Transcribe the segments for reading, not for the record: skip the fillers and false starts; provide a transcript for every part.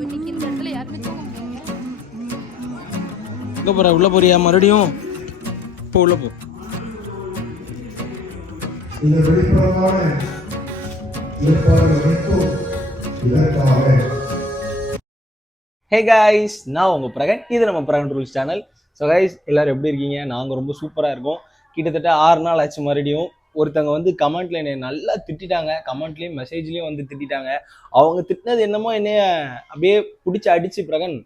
இன்னைக்கு இந்த இடத்துல யாருமே தூங்க முடியாது. எங்கே போகிற? உள்ளே போறியா மறுபடியும்? இப்போ உள்ளே போ. இந்த வெளிப்புறமான இதற்காக ஹே காய்ஸ், நான் உங்கள் பிரகன். இது நம்ம Brihan rules channel. So guys, எல்லோரும் எப்படி இருக்கீங்க? நாங்கள் ரொம்ப சூப்பராக இருக்கோம். கிட்டத்தட்ட 6 நாள் ஆச்சு. மறுபடியும் ஒருத்தவங்க வந்து கமெண்ட்ல என்னை நல்லா திட்டாங்க. கமெண்ட்லேயும் மெசேஜ்லேயும் வந்து திட்டாங்க. அவங்க திட்டினது என்னமோ என்னைய அப்படியே பிடிச்சி அடிச்சு, பிரகன்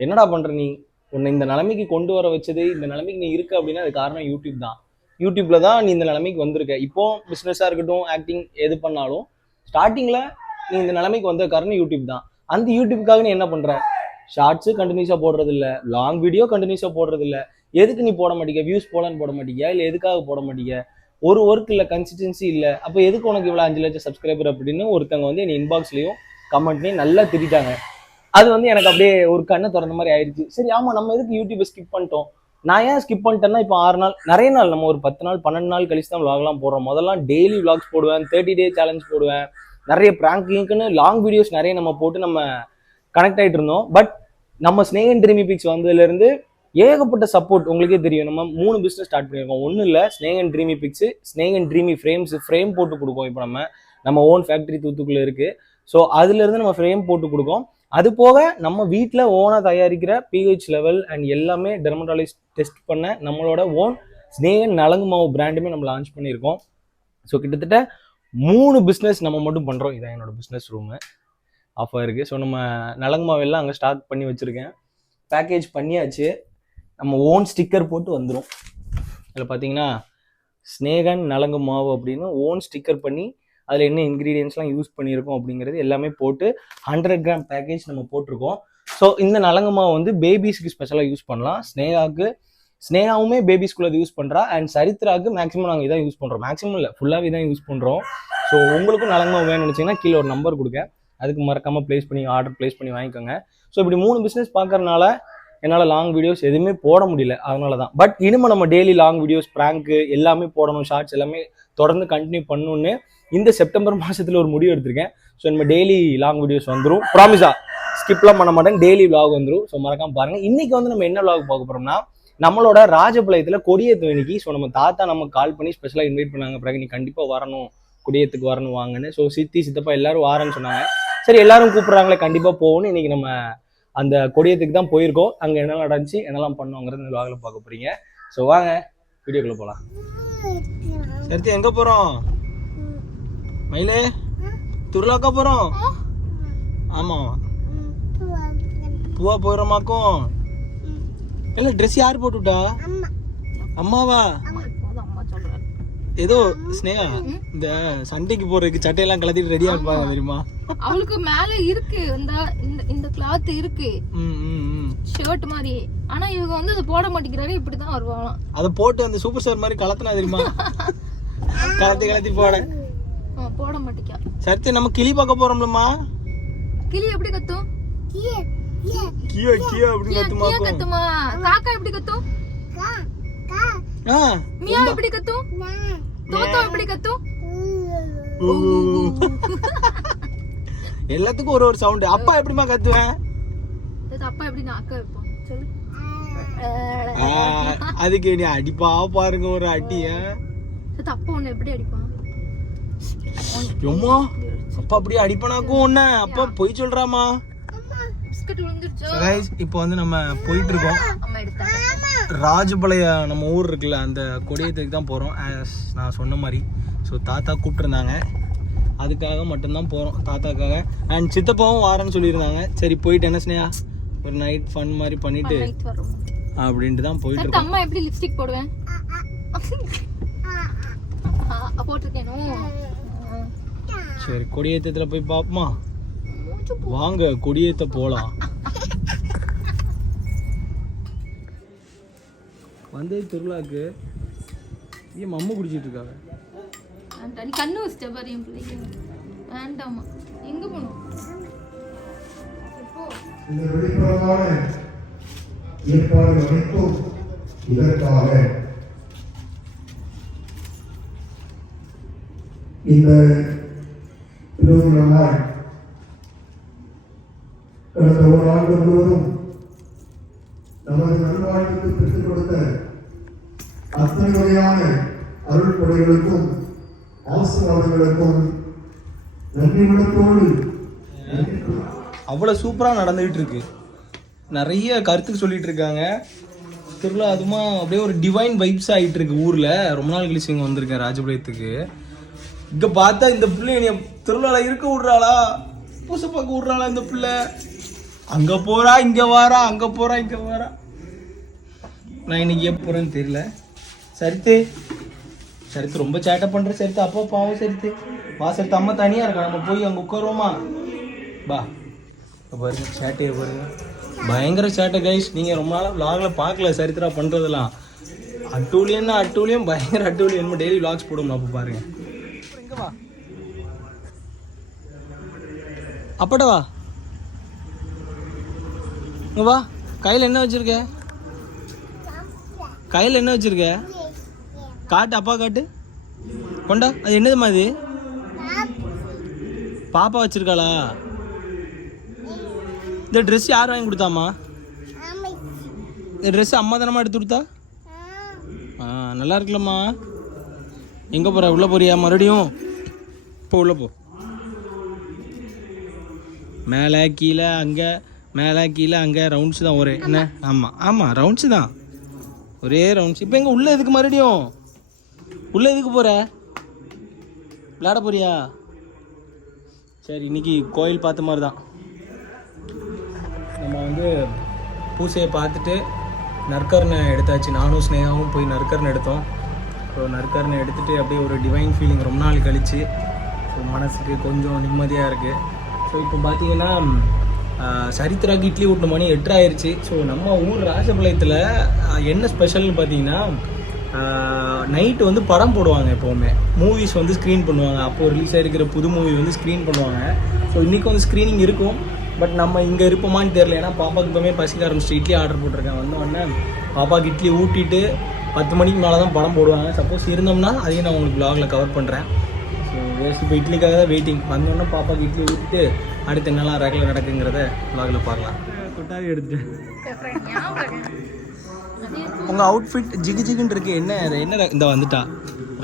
என்னடா பண்ணுற நீ? உன்னை இந்த நிலைமைக்கு கொண்டு வர வச்சது, இந்த நிலைமைக்கு நீ இருக்க அப்படின்னா அது காரணம் யூடியூப் தான். யூடியூப்ல தான் நீ இந்த நிலைமைக்கு வந்திருக்க. இப்போ பிஸ்னஸாக இருக்கட்டும், ஆக்டிங் எது பண்ணாலும் ஸ்டார்டிங்கில் நீ இந்த நிலைமைக்கு வந்த காரணம் யூடியூப் தான். அந்த யூடியூப்காக நீ என்ன பண்ணுற? ஷார்ட்ஸு கண்டினியூஸாக போடுறது இல்லை, லாங் வீடியோ கண்டினியூஸாக போடுறது இல்லை. எதுக்கு நீ போட மாட்டீங்க? வியூஸ் போடலான்னு போட மாட்டீங்க, இல்லை எதுக்காக போட மாட்டீங்க? ஒரு ஒர்க் இல்லை, கன்சிஸ்டன்சி இல்லை. அப்போ எதுக்கு உனக்கு இவ்வளோ 5 லட்சம் சப்ஸ்கிரைபர் அப்படின்னு ஒருத்தவங்க வந்து என் இன்பாக்ஸ்லேயும் கமெண்ட்லேயும் நல்லா திட்டாங்க. அது வந்து எனக்கு அப்படியே ஒரு கண்ணை திறந்த மாதிரி ஆயிடுச்சு. சரி, ஆமாம், நம்ம எதுக்கு யூடியூப்பை ஸ்கிப் பண்ணிட்டோம்? நான் ஏன் ஸ்கிப் பண்ணிட்டேன்னா, இப்போ 6 நாள், நிறைய நாள், நம்ம ஒரு 10 நாள் 12 நாள் கழிச்சு தான் விளாக்லாம் போடுறோம். முதல்லாம் டெய்லி விளாக்ஸ் போடுவேன், 30 டே சேலஞ்ச் போடுவேன், நிறைய ப்ராங்கிங்க்குன்னு லாங் வீடியோஸ் நிறைய நம்ம போட்டு நம்ம கனெக்ட் ஆகிட்டு இருந்தோம். பட் நம்ம ஸ்னேகன் ட்ரீமி பிக்ஸ் வந்ததுலேருந்து ஏகப்பட்ட சப்போர்ட். உங்களுக்கே தெரியும், நம்ம 3 பிஸ்னஸ் ஸ்டார்ட் பண்ணியிருக்கோம். ஒன்றும் இல்லை, Snehan dreamy pics, Snehan dreamy frame போட்டு கொடுக்கோம். இப்போ நம்ம ஓன் ஃபேக்ட்ரி தூத்துக்குள்ள இருக்குது. ஸோ அதுலேருந்து நம்ம ஃப்ரேம் போட்டு கொடுக்கோம். அது போக நம்ம வீட்டில் ஓனாக தயாரிக்கிற பிஹெச் லெவல் அண்ட் எல்லாமே டெர்மட்டாலஜிஸ்ட் டெஸ்ட் பண்ண நம்மளோட ஓன் ஸ்னேகன் நலங்கு மாவு பிராண்டுமே நம்ம லான்ச் பண்ணியிருக்கோம். ஸோ கிட்டத்தட்ட 3 பிஸ்னஸ் நம்ம மட்டும் பண்ணுறோம். இதான் என்னோட பிஸ்னஸ் ரூமு ஆஃபாக இருக்குது. ஸோ நம்ம நலங்கு மாவு எல்லாம் அங்கே ஸ்டாக் பண்ணி வச்சுருக்கேன். பேக்கேஜ் பண்ணியாச்சு. நம்ம ஓன் ஸ்டிக்கர் போட்டு வந்துடும். இதில் பார்த்தீங்கன்னா ஸ்னேகன் நலங்கு மாவு அப்படின்னு ஓன் ஸ்டிக்கர் பண்ணி அதில் என்ன இன்க்ரீடியன்ஸ்லாம் யூஸ் பண்ணியிருக்கோம் அப்படிங்கிறது எல்லாமே போட்டு 100 கிராம் பேக்கேஜ் நம்ம போட்டிருக்கோம். ஸோ இந்த நலங்கு மாவு வந்து பேபிஸ்க்கு ஸ்பெஷலாக யூஸ் பண்ணலாம். ஸ்னேகாவுமே பேபிஸ்குள்ளே அது யூஸ் பண்ணுறா. அண்ட் சரித்ராவுக்கு மேக்ஸிமம் நாங்கள் இதான் யூஸ் பண்ணுறோம். மேக்ஸிமம் இல்லை, ஃபுல்லாகவே தான் யூஸ் பண்ணுறோம். ஸோ உங்களுக்கும் நலங்கு மாவு வேணும்னு நினச்சிங்கன்னா கீழே ஒரு நம்பர் கொடுக்க, அதுக்கு மறக்காமல் ஆர்டர் ப்ளேஸ் பண்ணி வாங்கிக்கோங்க. ஸோ இப்படி 3 பிஸ்னஸ் பார்க்கறனால என்னால் லாங் வீடியோஸ் எதுவுமே போட முடியல, அதனால தான். பட் இனிமேல் நம்ம டெய்லி லாங் வீடியோஸ், ப்ராங்க்கு எல்லாமே போடணும், ஷார்ட்ஸ் எல்லாமே தொடர்ந்து கண்டினியூ பண்ணணுன்னு இந்த செப்டம்பர் மாதத்தில் ஒரு முடிவு எடுத்திருக்கேன். ஸோ நம்ம டெய்லி லாங் வீடியோஸ் வந்துடும். ப்ராமிஸா ஸ்கிப்லாம் பண்ண மாட்டேன், டெய்லி விளாக் வந்துடும். ஸோ மறக்காம பாருங்கள். இன்றைக்கி வந்து நம்ம என்ன விளாக் பார்க்க போகிறோம்னா, நம்மளோட ராஜபாளையத்தில் கொடியேற்று இன்னைக்கு. ஸோ நம்ம தாத்தா நமக்கு கால் பண்ணி ஸ்பெஷலாக இன்வைட் பண்ணாங்க, பிறகு நீ கண்டிப்பாக வரணும், கொடியேற்றுக்கு வரணும் வாங்கன்னு. ஸோ சித்தப்பா எல்லாரும் வாரன்னு சொன்னாங்க. சரி, எல்லாரும் கூப்பிட்றாங்களே, கண்டிப்பாக போகணும். இன்றைக்கி நம்ம அந்த கொடியத்துக்கு தான் போயிருக்கோம். அங்கே என்னெல்லாம் நடந்துச்சு, என்னெல்லாம் பண்ணோங்கிறது இந்த விளாகில் பார்க்க போகிறீங்க. ஸோ வாங்க வீடியோக்குள்ளே போகலாம். சரி, எங்கே போகிறோம்? மயிலே, திருவிழாக்கா போகிறோம். ஆமாம், பூவா போயிடுறோமாக்கும். இல்லை, ட்ரெஸ் யார் போட்டுவிட்டா? அம்மாவா? ஏதோ ஸ்னேகா இந்த சண்டைக்கு போறதுக்கு சட்டையெல்லாம் கலத்திட்டு ரெடியா இருப்பாங்க தெரியுமா? அவளுக்கு மேல இருக்கு இந்த கிளாத் இருக்கு, ஷர்ட் மாதிரி. ஆனா இவங்க வந்து அதை போட மாட்டேங்கிறாரு, இப்படிதான் வருவாங்களாம். அதை போட்டு அந்த சூப்பர் ஸ்டார் மாதிரி கலத்தினா தெரியுமா? கலத்தி போட மாட்டேங்க. சரி, நம்ம கிளி பார்க்க போறோம்லம்மா. கிளி எப்படி கத்தும்? கியா அப்படி கத்துமா? காக்கா எப்படி கத்தும்? மியா எப்படி கத்தும்? தோத்தா எப்படி கத்தும்? எல்லாத்துக்கும் ஒரு சவுண்ட். அப்பா எப்படிமா கத்துவேன்? அப்பா எப்படி நாக்க வைப்பான் சொல்லு. அதுக்கு நீ அடிப்பா பாருங்க ஒரு அடிய. அப்பா உன்னை எப்படி அடிப்பான்? அம்மா, அப்பா அப்படியே அடிப்பனாக்கும் ஒண்ணு. அப்பா பொய் சொல்றாமா? இப்போ வந்து நம்ம போயிட்டு இருக்கோம் ராஜபாளையம். நம்ம ஊர் இருக்குல்ல, அந்த கொடியத்துக்கு தான் போகிறோம். நான் சொன்ன மாதிரி. ஸோ தாத்தா கூப்பிட்டுருந்தாங்க, அதுக்காக மட்டும்தான் போகிறோம், தாத்தாக்காக. அண்ட் சித்தப்பாவும் வாரன்னு சொல்லியிருந்தாங்க. சரி, போயிட்டு என்ன ஸ்னேகா ஒரு நைட் ஃபன் மாதிரி பண்ணிட்டு அப்படின்ட்டு தான் போயிட்டு இருக்கோம். அம்மா எப்படி லிப்ஸ்டிக் போடுவேன் போட்டிருக்கேனோ. சரி, கொடியேற்றத்தில் போய் பார்ப்போமா? வாங்க கொடியேற்ற போகலாம். வந்து திருவிழாக்கு ஏன் மம்மு குடிச்சிட்டு இருக்காங்க? கண்ணு வச்சிட்ட பாரு என் பிள்ளைங்க. வேண்டாமா, எங்க போகணும்? இந்த வெளிப்புறமான ஏற்பாடு அனைத்தும் இதற்காக. இந்த திருவிழாவால் கடந்த ஒரு ஆண்டு முழுவதும் நமது நல்வாழ்வுக்கு பெற்றுக் கொடுத்த அத்தனை வகையான அருள் கொடைகளுக்கும் ஆசீர்வாதங்களுக்கும் நன்றி மனத்தோடு அவ்வளோ சூப்பராக நடந்துகிட்டு இருக்கு. நிறைய கருத்துக்கு சொல்லிட்டு இருக்காங்க. திருவிழா அதுமா அப்படியே ஒரு டிவைன் வைப்ஸ் ஆகிட்டு இருக்கு ஊரில். ரொம்ப நாள் கழிச்சு இங்கே வந்திருக்கேன் ராஜபாளையத்துக்கு. இங்கே பார்த்தா இந்த பிள்ளை என்னை திருவிழாவில் இருக்க விட்றாளா, பூசை பார்க்க விட்றாளா இந்த பிள்ளை. அங்கே போகிறா இங்கே வாரா, அங்கே போகிறா இங்கே வாரா. நான் இன்னைக்கு எப்போ போகிறேன்னு தெரியல. சரித்து ரொம்ப சேட்டை பண்ணுற சரித்து. அப்பா பாவம் சரித்து. வா சரித்து, அம்மா தனியாக இருக்கா, நம்ம போய் அங்கே உட்காருவோமா? பா பாருங்க சேட்டையை பாருங்க, பயங்கர சேட்டை கைஸ். நீங்கள் ரொம்ப நாளாக விளாகில் பார்க்கல சரித்திரா பண்ணுறதெல்லாம். அட்டூழியன்னா அட்டூழியம், பயங்கர அட்டூழியம். நம்ம டெய்லி விளாக்ஸ் போடுவோம். அப்போ பாருங்க. எங்கே வா அப்பட வா, இங்கே வா. கையில் என்ன வச்சுருக்க? கையில் என்ன வச்சுருக்க? காட்டு, அப்பா காட்டு. கொண்டா. அது என்னது மாதிரி பாப்பா வச்சிருக்காளா? இந்த ட்ரெஸ் யார் வாங்கி கொடுத்தாம்மா? இந்த ட்ரெஸ் அம்மா தானம்மா எடுத்து கொடுத்தா? நல்லா இருக்குல்லம்மா. எங்கே போகிற? உள்ளே போறியா மறுபடியும்? இப்போ உள்ளே போ. மேலே கீழே அங்கே, மேலே கீழே அங்கே ரவுண்ட்ஸ் தான் ஒரே. என்ன? ஆமாம் ரவுண்ட்ஸு தான், ஒரே ரவுண்ட்ஸ். இப்போ எங்கே உள்ளே எதுக்கு மறுபடியும்? உள்ளே எதுக்கு போகிற? விளையாட போறியா? சரி, இன்னைக்கு கோயில் பார்த்த மாதிரி தான். நம்ம வந்து பூசையை பார்த்துட்டு நற்கரணை எடுத்தாச்சு. நானும் ஸ்னேகாவும் போய் நற்கரணை எடுத்தோம். ஸோ நற்கரணை எடுத்துகிட்டு அப்படியே ஒரு டிவைன் ஃபீலிங் ரொம்ப நாள் கழிச்சு. ஸோ மனசுக்கு கொஞ்சம் நிம்மதியாக இருக்குது. ஸோ இப்போ பார்த்தீங்கன்னா சரித்திராக்கு இட்லி ஊட்டின மணி 8 ஆயிடுச்சு. ஸோ நம்ம ஊர் ராஜபாளையத்தில் என்ன ஸ்பெஷல்னு பார்த்தீங்கன்னா நைட்டு வந்து படம் போடுவாங்க. எப்போவுமே மூவிஸ் வந்து ஸ்க்ரீன் பண்ணுவாங்க. அப்போது ரிலீஸ் ஆகிருக்கிற புது மூவி வந்து ஸ்க்ரீன் பண்ணுவாங்க. ஸோ இன்றைக்கி வந்து ஸ்க்ரீனிங் இருக்கும். பட் நம்ம இங்கே இருப்போமான்னு தெரியல. ஏன்னா பாப்பாவுக்கு இப்போமே பசிக்க ஆரம்பிச்சிட்டு இட்லி ஆர்டர் போட்டிருக்கேன். வந்தோடனே பாப்பாவுக்கு இட்லி ஊட்டிட்டு 10 மணிக்கு மேலே தான் படம் போடுவாங்க. சப்போஸ் இருந்தோம்னா அதையும் நான் உங்களுக்கு vlogல கவர் பண்ணுறேன். ஸோ வேஸ்ட் இப்போ இட்லிக்காக தான் வெயிட்டிங். வந்தோடனே பாப்பாவுக்கு இட்லி ஊட்டிட்டு அடுத்து என்னெல்லாம் ரெகுலர் நடக்குங்கிறத vlogல பார்க்கலாம். கொட்டாவி எடுத்துட்டேன். உங்கள் அவுட்ஃபிட் ஜிகு ஜிகுன்னு இருக்கு. என்ன இந்த வந்துட்டா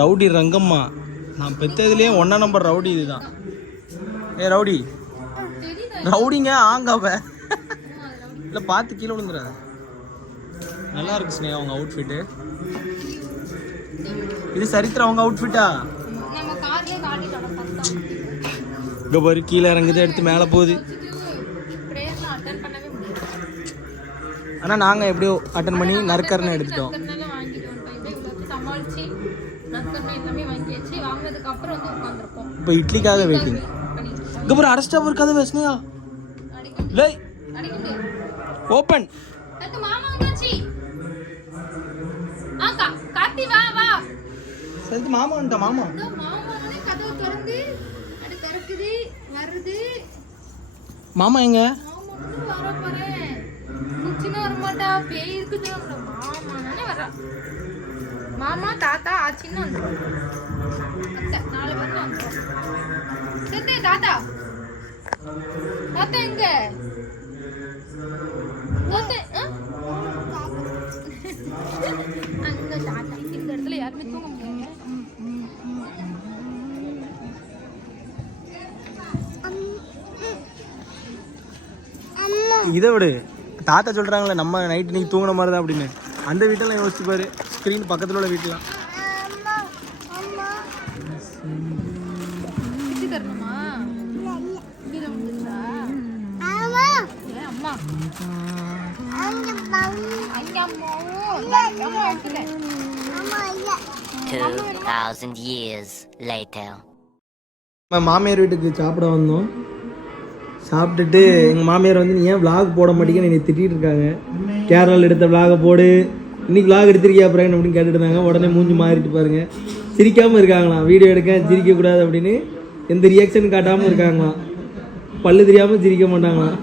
ரவுடி ரங்கம்மா. நான் பெற்றதுலேயே 1 நம்பர் ரவுடி இதுதான். ரவுடி ரவுடிங்க ஆங்காவ இல்லை, பார்த்து கீழே விழுந்துற. நல்லா இருக்கு ஸ்னேகா உங்கள் அவுட்ஃபிட்டு. இது சரித்திரா உங்கள் அவுட்ஃபிட்டா? இங்கே பாரு, கீழே இறங்குது, எடுத்து மேலே போகுது. ஆனால் நாங்கள் எப்படியோ அட்டன் பண்ணி நற்கரணை எடுத்துட்டோம். இப்போ இட்லிக்காக வெயிட்டிங். இங்கே பாரு, அரெஸ்டா ஒரு கதை பேசுனியா? லை ஓப்பன். சரி மாமா வந்துட்டா. மாமா மாமா எங்க? மாமா தாத்தா ஆச்சின்னு வந்துடும். 4 பேர் வந்துடும். தாத்தா தாத்தா எங்க? அங்க தாத்தா இந்த இடத்துல யாருமே தூங்க முடியாது. இதை விடு. தாத்தா சொல்கிறாங்களே நம்ம நைட்டு நீங்கள் தூங்கின மாதிரி தான் அப்படின்னு. அந்த வீட்டெல்லாம் யோசிச்சு பாரு, ஸ்க்ரீன் பக்கத்தில் உள்ள வீட்டெலாம். மாமியார் வீட்டுக்கு சாப்பிட வந்தோம். சாப்பிட்டுட்டு எங்கள் மாமியார் வந்து நீ ஏன் vlog போட மாட்டேங்கன்னு என்னை திட்டிகிட்டு இருக்காங்க. கேரளாவில் எடுத்த vlog போடு, இன்னைக்கு vlog எடுத்திருக்கியா அப்புறம் அப்படின்னு கேட்டுட்டு இருந்தாங்க. உடனே மூஞ்சி மாறிட்டு பாருங்க, சிரிக்காமல் இருக்காங்களாம். வீடியோ எடுக்க சிரிக்கக்கூடாது அப்படின்னு எந்த ரியாக்ஷன் காட்டாமல் இருக்காங்களாம். பல்லு தெரியாமல் சிரிக்க மாட்டாங்களாம்.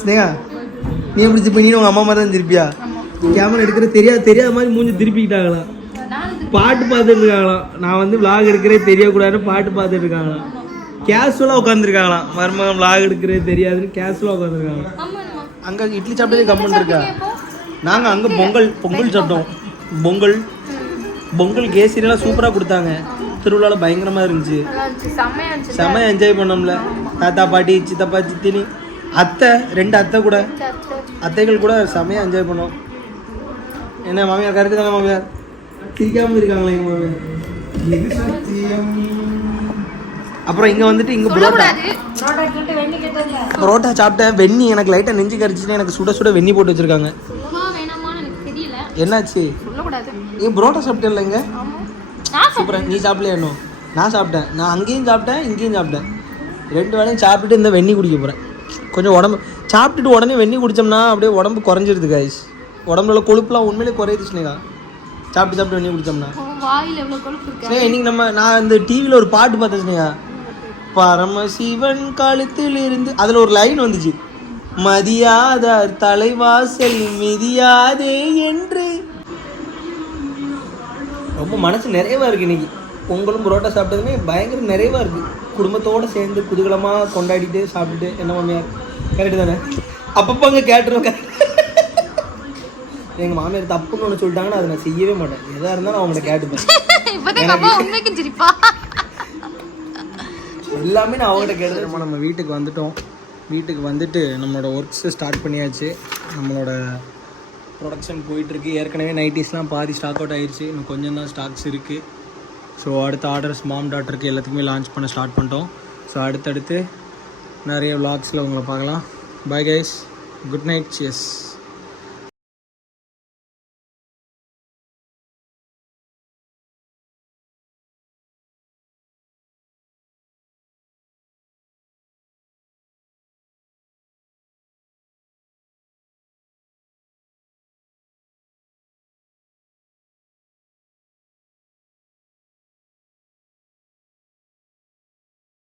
ஸ்னேகா நீ எப்படி திருப்பி? நீ உங்கள் அம்மா மாதிரி தான் திருப்பியா? கேமரா எடுக்கிற தெரியாத மாதிரி மூஞ்சி திருப்பிக்கிட்டாங்களாம். பாட்டு பார்த்துட்டு இருக்காங்களாம். நான் வந்து vlog எடுக்கிறே தெரியக்கூடாதுன்னு பாட்டு பார்த்துட்டு இருக்காங்களாம். கேஷுவலாக உட்காந்துருக்காங்களாம். மருமகன் vlog எடுக்கிறது தெரியாதுன்னு கேஷுவலாக உட்காந்துருக்காங்க. ஆமாம்மா. அங்கே இட்லி சாப்பிட்டதே கம்மன் இருக்கா? நாங்கள் அங்கே பொங்கல் சாப்பிட்டோம். பொங்கல் கேசரிலாம் சூப்பராக கொடுத்தாங்க. திருவிழாவில் பயங்கரமாக இருந்துச்சு. செம்மையாக என்ஜாய் பண்ணோம்ல. தாத்தா பாட்டி சித்தப்பா சித்தினி அத்தை 2 அத்தை கூட அத்தைகள் கூட செம்மையாக என்ஜாய் பண்ணோம். என்ன மாமியார் கரெக்டு தானே மாமியார்? சிரிக்காமல் இருக்காங்களே எங்கள் மாமியார். அப்புறம் இங்கே வந்துட்டு இங்கே புரோட்டா சாப்பிட்டேன். வெண்ணி எனக்கு லைட்டாக நெஞ்சு கரிச்சிட்டு எனக்கு சுட சுட வெண்ணி போட்டு வச்சுருக்காங்க. என்னாச்சு? நீ புரோட்டா சாப்பிட்டேன் இல்லைங்க? சூப்பராக. நீ சாப்பிடலையா? இன்னும் நான் சாப்பிட்டேன். நான் அங்கேயும் சாப்பிட்டேன் இங்கேயும் சாப்பிட்டேன். 2 வேளையும் சாப்பிட்டுட்டு இந்த வெண்ணி குடிக்க போகிறேன். கொஞ்சம் உடம்பு சாப்பிட்டுட்டு உடனே வெண்ணி குடித்தோம்னா அப்படியே உடம்பு குறைஞ்சிருது கைஸ். உடம்புல கொழுப்புலாம் உண்மையிலே குறையுது ஸ்னேகா சாப்பிட்டு வெண்ணி குடித்தோம்னா. இன்னைக்கு நான் இந்த டிவியில் ஒரு பாட்டு பார்த்தேன் ஸ்னேகா. பரமசிவன் காலத்தில் இருந்து அதில் ஒரு லைன் வந்துச்சு, மதியாதார் தலைவாசல் மிதியாதே என்று. ரொம்ப மனசு நிறைவா இருக்கு இன்னைக்கு. பொங்கலும் புரோட்டா சாப்பிட்டதுமே பயங்கர நிறைவா இருக்கு. குடும்பத்தோடு சேர்ந்து குதூகலமாக கொண்டாடிட்டு சாப்பிட்டுட்டு. என்ன மாமியார் கரெக்டு தானே? அப்பப்போ அங்கே கேட்டுருவாங்க. எங்கள் மாமியார் தப்புன்னு ஒன்று சொல்லிட்டாங்கன்னா அதை நான் செய்யவே மாட்டேன். எதாக இருந்தாலும் அவங்கள கேட்டுப்பேன். எல்லாமே நான் அவங்ககிட்ட கேட்டு. நம்ம வீட்டுக்கு வந்துட்டோம். வீட்டுக்கு வந்துட்டு நம்மளோட ஒர்க்ஸை ஸ்டார்ட் பண்ணியாச்சு. நம்மளோட ப்ரொடக்ஷன் போயிட்டுருக்கு. ஏற்கனவே நைட்டிஸ்லாம் பாதி ஸ்டாக் அவுட் ஆகிடுச்சு. இன்னும் கொஞ்சம் தான் ஸ்டாக்ஸ் இருக்குது. ஸோ அடுத்த ஆர்டர்ஸ் மாம் டாட்டருக்கு எல்லாத்துக்குமே லான்ச் பண்ண ஸ்டார்ட் பண்ணிட்டோம். ஸோ அடுத்தடுத்து நிறைய vlogsல உங்களை பார்க்கலாம். Bye guys, good night, cheers.